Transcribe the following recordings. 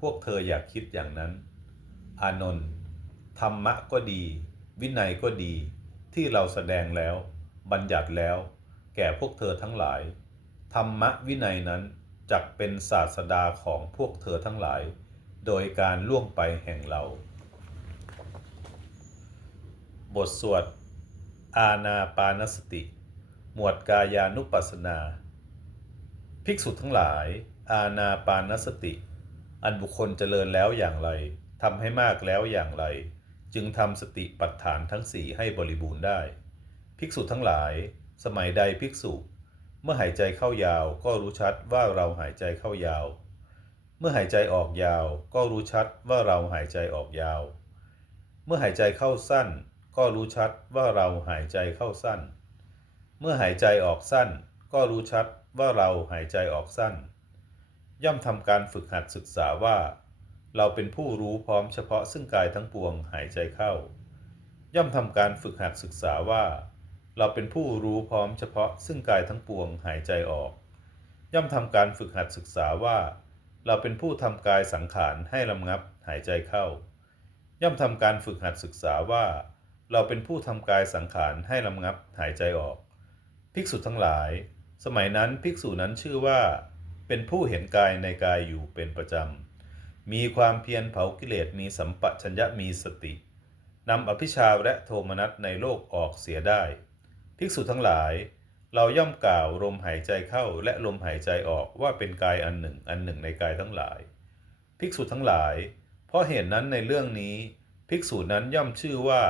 พวกเธออยากคิดอย่างนั้น อานนท์ธรรมะก็ดี วินัยก็ดี ที่เราแสดงแล้ว บัญญัติแล้ว แก่พวกเธอทั้งหลาย ธรรมะวินัยนั้นจักเป็นศาสดาของพวกเธอทั้งหลาย โดยการล่วงไปแห่งเรา บทสวด อาณาปานสติ หมวดกายานุปัสสนา ภิกษุทั้งหลาย อาณาปานสติ อันบุคคลเจริญแล้วอย่างไรทำให้มากแล้วอย่างไร จึงทำสติปัฏฐานทั้งสี่ให้บริบูรณ์ได้ ภิกษุทั้งหลาย สมัยใดภิกษุ เมื่อหายใจเข้ายาวก็รู้ชัดว่าเราหายใจเข้ายาว เมื่อหายใจออกยาว ก็รู้ชัดว่าเราหายใจออกยาว เมื่อหายใจเข้าสั้น ก็รู้ชัดว่าเราหายใจเข้าสั้น เมื่อหายใจออกสั้น ก็รู้ชัดว่าเราหายใจออกสั้น ย่อมทำการฝึกหัดศึกษาว่า เราเป็นผู้รู้พร้อมเฉพาะซึ่งกายทั้งปวงหายใจเข้า ย่อมทำการฝึกหัดศึกษาว่า เราเป็นผู้รู้พร้อมเฉพาะซึ่งกายทั้งปวงหายใจออก ย่อมทำการฝึกหัดศึกษาว่า เราเป็นผู้ทำกายสังขารให้ลำงับหายใจเข้า ย่อมทำการฝึกหัดศึกษาว่า เราเป็นผู้ทำกายสังขารให้ลำงับหายใจออก ภิกษุทั้งหลาย สมัยนั้นภิกษุนั้นชื่อว่า เป็นผู้เห็นกายในกายอยู่เป็นประจำ มีความเพียรเผากิเลสมีสัมปชัญญะมีสตินำอภิชาและโทมนัสในโลกออกเสียได้ ภิกษุทั้งหลาย เราย่อมกล่าวลมหายใจเข้าและลมหายใจออกว่าเป็นกายอันหนึ่งอันหนึ่งในกายทั้งหลาย ภิกษุทั้งหลาย เพราะเหตุนนั้นในเรื่องนี้ ภิกษุนั้นย่อมชื่อว่า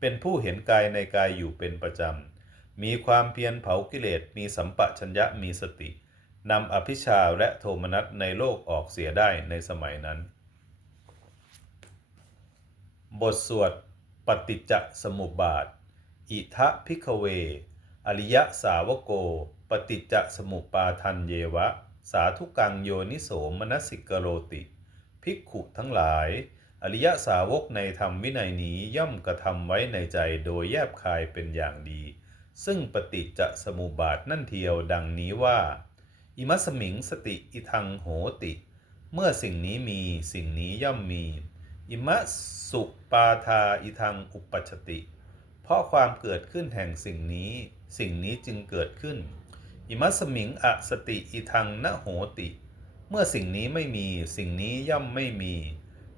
เป็นผู้เห็นกายในกายอยู่เป็นประจำ มีความเพียรเผากิเลสมีสัมปชัญญะมีสติ นำอภิชาและโทมนัสในโลกออกเสียได้ในสมัยนั้น บทสวดปฏิจจสมุปบาท อิทะพิกเว อริยสาวโก ปฏิจจสมุปาทันเยวะ สาธุกังโยนิโสมนสิกโรติ ภิกขุทั้งหลาย อริยสาวกในธรรมวินัยนี้ย่อมกระทำไว้ในใจโดยแยบคายเป็นอย่างดี ซึ่งปฏิจจสมุปบาทนั่นเทียวดังนี้ว่า อิมัสมิงสติอิทังโหติ เมื่อสิ่งนี้มีสิ่งนี้ย่อมมี อิมะสุปาทาอิทังอุปชชติ เพราะความเกิดขึ้นแห่งสิ่งนี้ สิ่งนี้จึงเกิดขึ้น อิมัสมิงอสติอิทังนโหติ เมื่อสิ่งนี้ไม่มีสิ่งนี้ย่อมไม่มี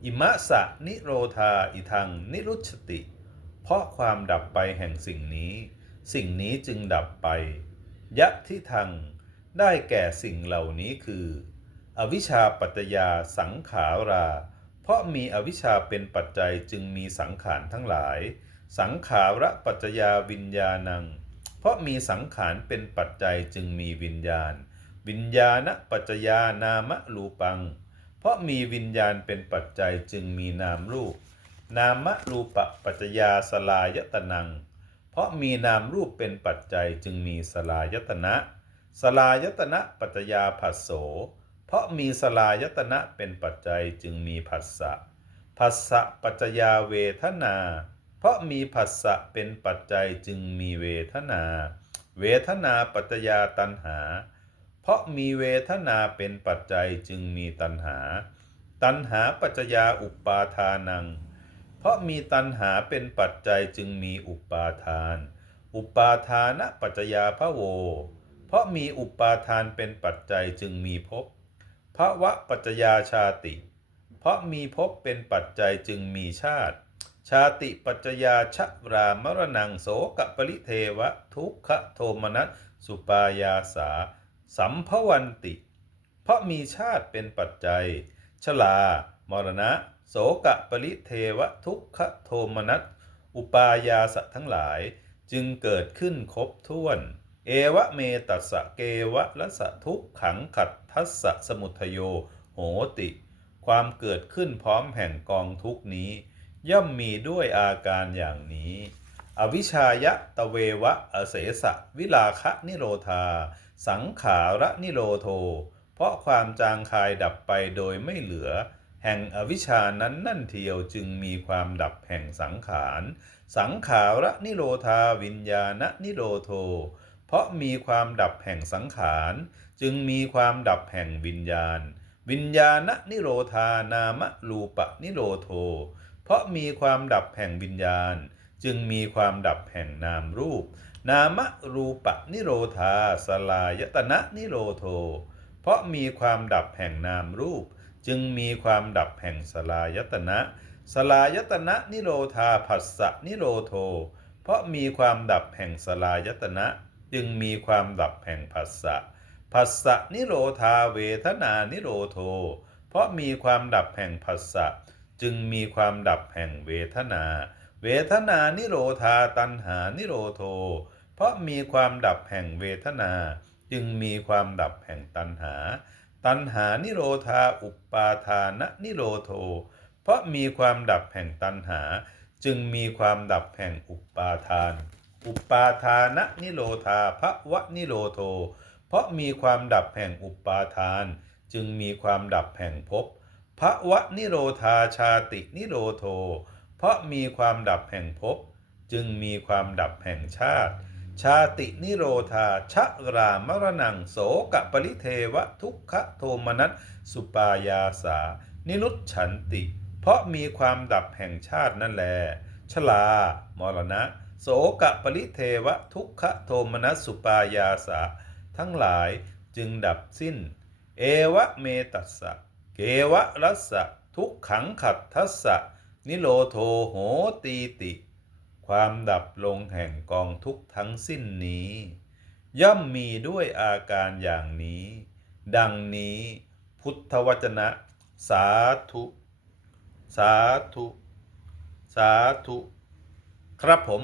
อิมะสะนิโรธาอิทังนิรุชติ เพราะความดับไปแห่งสิ่งนี้ สิ่งนี้จึงดับไปยะที่ทาง ได้แก่สิ่งเหล่านี้คือ อวิชชาปัจจยาสังขารา เพราะมีอวิชชาเป็นปัจจัยจึงมีสังขารทั้งหลาย สังขาระปัจจยาวิญญาณัง เพราะมีสังขารเป็นปัจจัยจึงมีวิญญาณ วิญญาณปัจจยานามรูปัง เพราะมีวิญญาณเป็นปัจจัยจึงมีนามรูป นามรูปปัจจยาสลายตนัง เพราะมีนามรูปเป็นปัจจัยจึงมีสลายตนะ สลายตนะปัจจยาผัสโส เพราะมีสลายตนะเป็นปัจจัยจึงมีผัสสะผัสสะปัจจยาเวทนา เพราะมีผัสสะเป็นปัจจัยจึงมีเวทนา เวทนาปัจจยาตัณหา เพราะมีเวทนาเป็นปัจจัยจึงมีตัณหา ตัณหาปัจจยาอุปาทานัง เพราะมีตัณหาเป็นปัจจัยจึงมีอุปาทาน อุปาทานะปัจจยาพะโว เพราะมีอุปาทานเป็นปัจจัยจึงมีภพภวะปัจจยาชาติ เพราะมีภพเป็นปัจจัยจึงมีชาติ ชาติปัจจยาชรามรณังโสกปริเทวะ ทุกขโทมนัสสุปายาสา สัมภวันติ เพราะมีชาติเป็นปัจจัย ชลา มรณะ โสกปริเทวะ ทุกขโทมนัสอุปายาสะทั้งหลายจึงเกิดขึ้นครบถ้วน เอวะเมตัสสะเกวะละสะทุกขังขัดทัสสะสมุทโย โหติ ความเกิดขึ้นพร้อมแห่งกองทุกนี้ ย่อมมีด้วยอาการอย่างนี้ อวิชายะตะเววะอเสสะวิลาคะนิโรธา สังขาระนิโรโท เพราะความจางคายดับไปโดยไม่เหลือ แห่งอวิชชานั้นนั่นเทียวจึงมีความดับแห่งสังขาร สังขาระนิโรธาวิญญาณนิโรโท เพราะมีความดับแห่งสังขาร จึงมีความดับแห่งวิญญาณ วิญญาณนิโรธานามรูปนิโรโท เพราะมีความดับแห่งวิญญาณ จึงมีความดับแห่งนามรูป นามรูปนิโรธาสลายตนะนิโรโท เพราะมีความดับแห่งนามรูป จึงมีความดับแห่งสลายตนะสลายตนะนิโรธาผัสสะนิโรโท เพราะมีความดับแห่งสลายตนะ จึงมีความดับแห่งผัสสะผัสสะนิโรธาเวทนานิโรโท เพราะมีความดับแห่งผัสสะจึงมีความดับแห่งเวทนา เวทนานิโรธาตัณหานิโรโท เพราะมีความดับแห่งเวทนา จึงมีความดับแห่งตัณหา ตัณหานิโรธาอุปาทานนิโรโท เพราะมีความดับแห่งตัณหา จึงมีความดับแห่งอุปาทาน อุปาทานนิโรธาภวะนิโรโท เพราะมีความดับแห่งอุปาทาน จึงมีความดับแห่งภพภวะนิโรธาชาตินิโรโท เพราะมีความดับแห่งภพจึงมีความดับแห่งชาติ ชาตินิโรธาชะรามรณังโสกปริเทวะทุกขโทมนัสสุปายาสา นิรุชฉันติ เพราะมีความดับแห่งชาตินั่นแล ชลามรณะ โสกะปริเทวะทุกขโทมนัสสุปายาสาทั้งหลายจึงดับสิ้น เอวะเมตัสสะ เกวะรัสสะ ทุกขังขัดทัสสะ นิโรโทโหตีติ ความดับลงแห่งกองทุกทั้งสิ้นนี้ ย่อมมีด้วยอาการอย่างนี้ ดังนี้พุทธวจนะ สาธุ สาธุ สาธุ ครับผม